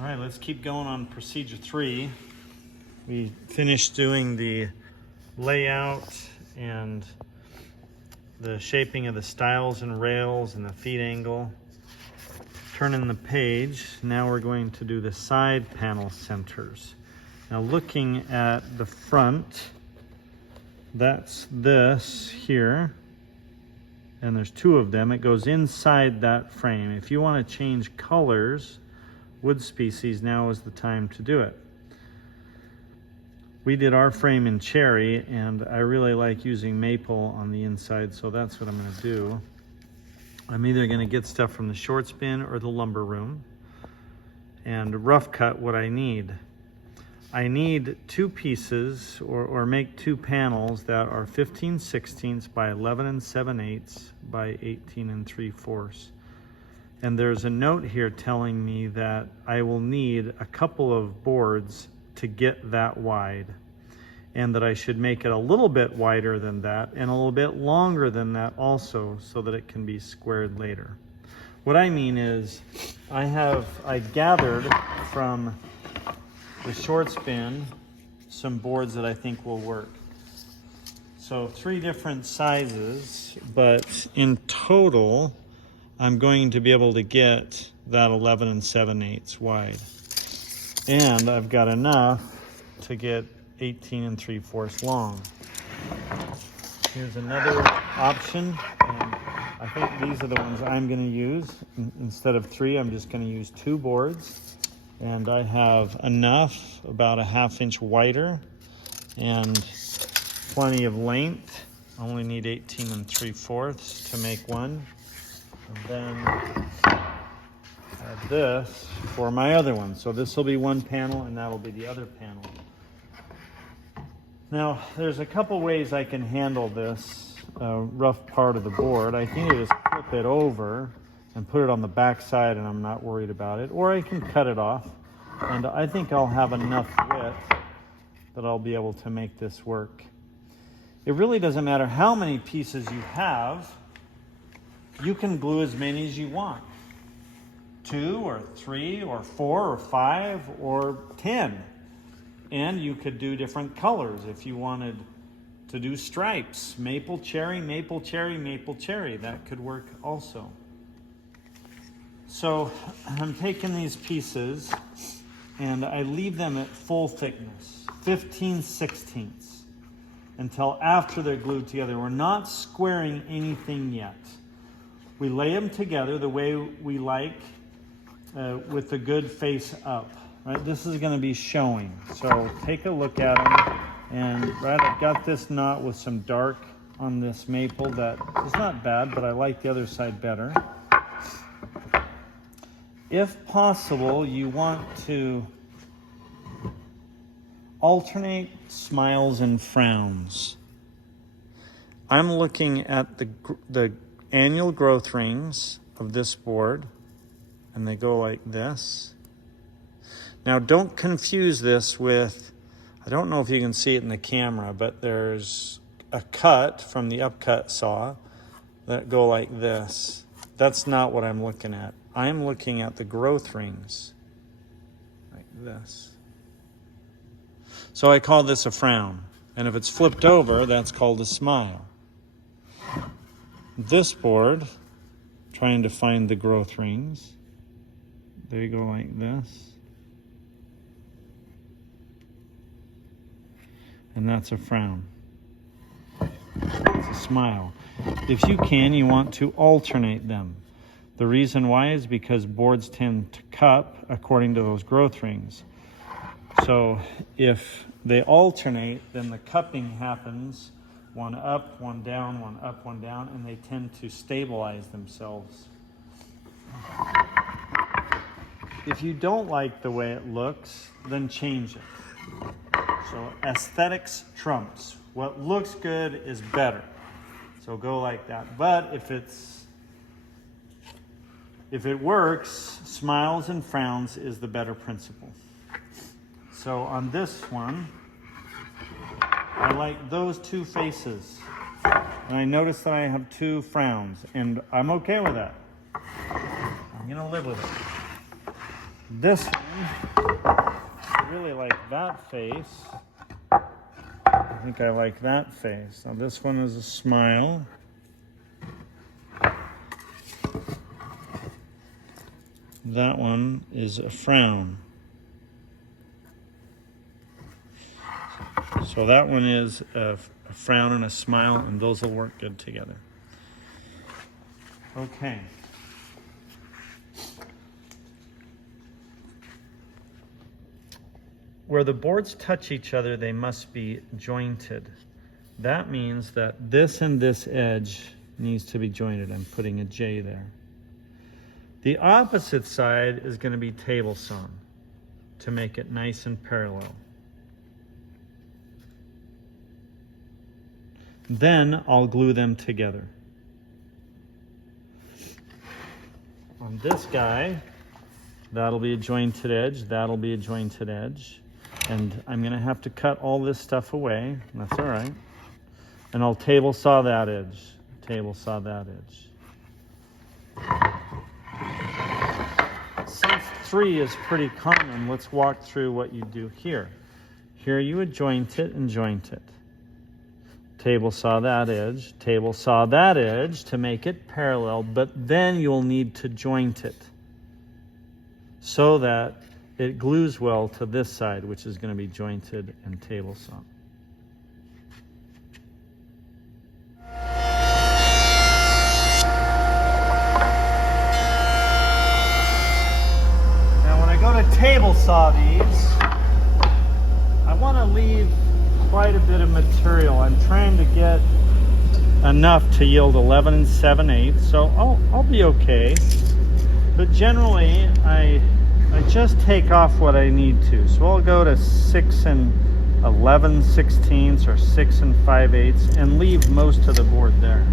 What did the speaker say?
All right, let's keep going on procedure 3. We finished doing the layout and the shaping of the stiles and rails and the feet angle. Turning the page, now we're going to do the side panel centers. Now looking at the front, that's this here, and there's 2 of them. It goes inside that frame. If you want to change colors, wood species, now is the time to do it. We did our frame in cherry, and I really like using maple on the inside, so that's what I'm going to do. I'm either going to get stuff from the shorts bin or the lumber room and rough cut what I need. I need 2 pieces or make 2 panels that are 15/16 by 11 7/8 by 18 3/4. And there's a note here telling me that I will need a couple of boards to get that wide, and that I should make it a little bit wider than that and a little bit longer than that also, so that it can be squared later. What I mean is I gathered from the shorts bin some boards that I think will work. So 3 different sizes, but in total I'm going to be able to get that 11 7/8 wide. And I've got enough to get 18 3/4 long. Here's another option, and I think these are the ones I'm going to use. Instead of 3, I'm just going to use 2 boards. And I have enough, about a 1/2 inch wider, and plenty of length. I only need 18 3/4 to make one. And then add this for my other one. So this will be one panel, and that'll be the other panel. Now, there's a couple ways I can handle this rough part of the board. I can either just flip it over and put it on the back side, and I'm not worried about it, or I can cut it off, and I think I'll have enough width that I'll be able to make this work. It really doesn't matter how many pieces you have. You can glue as many as you want. 2 or 3 or 4 or 5 or 10. And you could do different colors if you wanted to do stripes. Maple, cherry, maple, cherry, maple, cherry. That could work also. So I'm taking these pieces and I leave them at full thickness, 15/16, until after they're glued together. We're not squaring anything yet. We lay them together the way we like, with the good face up. Right? This is going to be showing. So take a look at them. And right, I've got this knot with some dark on this maple that is not bad, but I like the other side better. If possible, you want to alternate smiles and frowns. I'm looking at the annual growth rings of this board, and they go like this. Now don't confuse this with, I don't know if you can see it in the camera, but there's a cut from the upcut saw that go like this. That's not what I'm looking at. I'm looking at the growth rings like this. So I call this a frown, and if it's flipped over, that's called a smile. This board, trying to find the growth rings, they go like this. And that's a frown. It's a smile. If you can, you want to alternate them. The reason why is because boards tend to cup according to those growth rings. So if they alternate, then the cupping happens, one up, one down, one up, one down, and they tend to stabilize themselves. If you don't like the way it looks, then change it. So aesthetics trumps. What looks good is better. So go like that. But if it works, smiles and frowns is the better principle. So on this one, I like those 2 faces. And I notice that I have 2 frowns, and I'm okay with that. I'm gonna live with it. This one, I really like that face. I think I like that face. Now this one is a smile. That one is a frown. So that one is a frown and a smile, and those will work good together. Okay. Where the boards touch each other, they must be jointed. That means that this and this edge needs to be jointed. I'm putting a J there. The opposite side is going to be table sawn to make it nice and parallel. Then I'll glue them together. On this guy, that'll be a jointed edge, that'll be a jointed edge. And I'm going to have to cut all this stuff away. That's all right. And I'll table saw that edge. Table saw that edge. Since 3 is pretty common, let's walk through what you do here. Here you would joint it and joint it. Table saw that edge. Table saw that edge to make it parallel, but then you'll need to joint it so that it glues well to this side, which is going to be jointed and table sawn. Now when I go to table saw these, I want to leave quite a bit of material. I'm trying to get enough to yield 11 7/8, so I'll be okay. But generally, I just take off what I need to. So I'll go to 6 11 16ths or 6 5/8 and leave most of the board there.